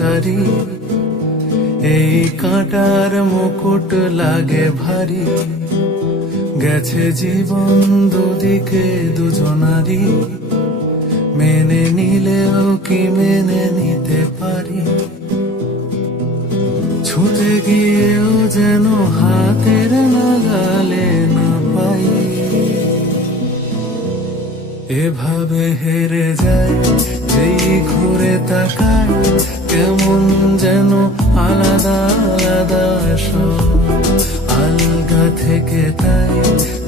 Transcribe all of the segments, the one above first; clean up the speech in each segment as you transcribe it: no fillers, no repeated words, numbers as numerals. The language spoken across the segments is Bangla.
পথচারী, এই কাঁটার মুকুট লাগে ভারী। গেছে জীবন দুদিকে দুজনারই, মেনে নিলেও কি মেনে নিতে পারি? ছুটে গিয়েও যেন হাতের নাগালে না পাই। এভাবে হেরে যায় যেই ঘুরে তাকায়, কেমন যেন আলাদা আলাদা সব। আলগা থেকে তাই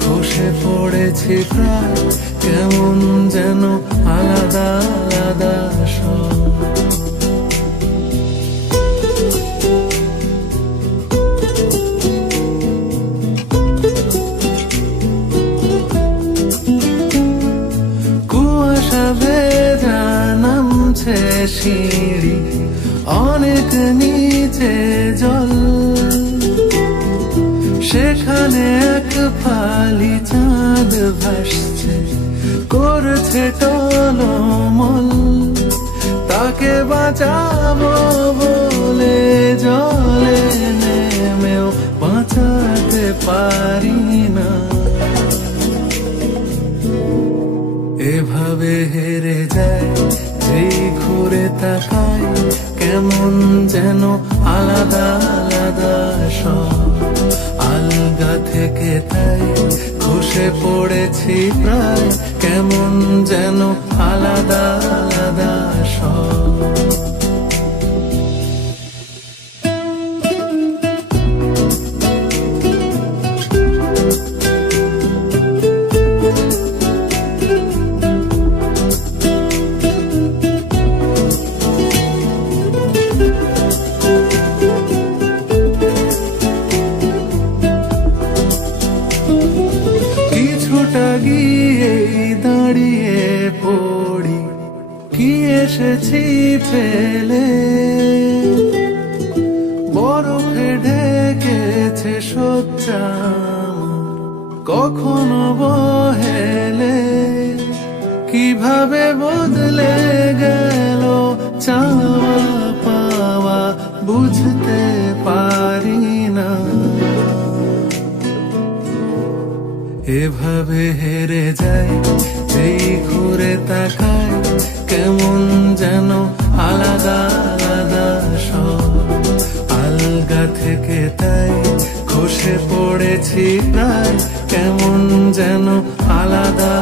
খসে পড়েছি প্রায়, কেমন যেন আলাদা আলাদা সব। কুয়াশা ভেজা নামছে সিঁড়ি, অনেক নিচে জল। সেখানে এক ফালি চাঁদ ভাসছে, করছে টলমল। তাকে বাঁচাবো বলে জলে নেমেও বাঁচাতে পারি না। এভাবে হেরে যায় যেই ঘুরে তাকায়, কেমন যেন আলাদা আলাদা সব। আলগা থেকে তাই খসে পড়েছি প্রায়, কেমন যেন আলাদা আলাদা সব। কিছুটা গিয়ে দাঁড়িয়ে পড়ি, কি এসেছি ফেলে। বরফে ঢেকেছে সোচ্চা, কখনো বহেলে। কিভাবে বদলে গেল চাওয়া পাওয়া বুঝতে পারি না। এভাবে হেরে যায় যেই ঘুরে তাকায়, কেমন যেন আলাদা আলাদা সব। আলগা থেকে তাই খসে পড়েছি প্রায়, কেমন যেন আলাদা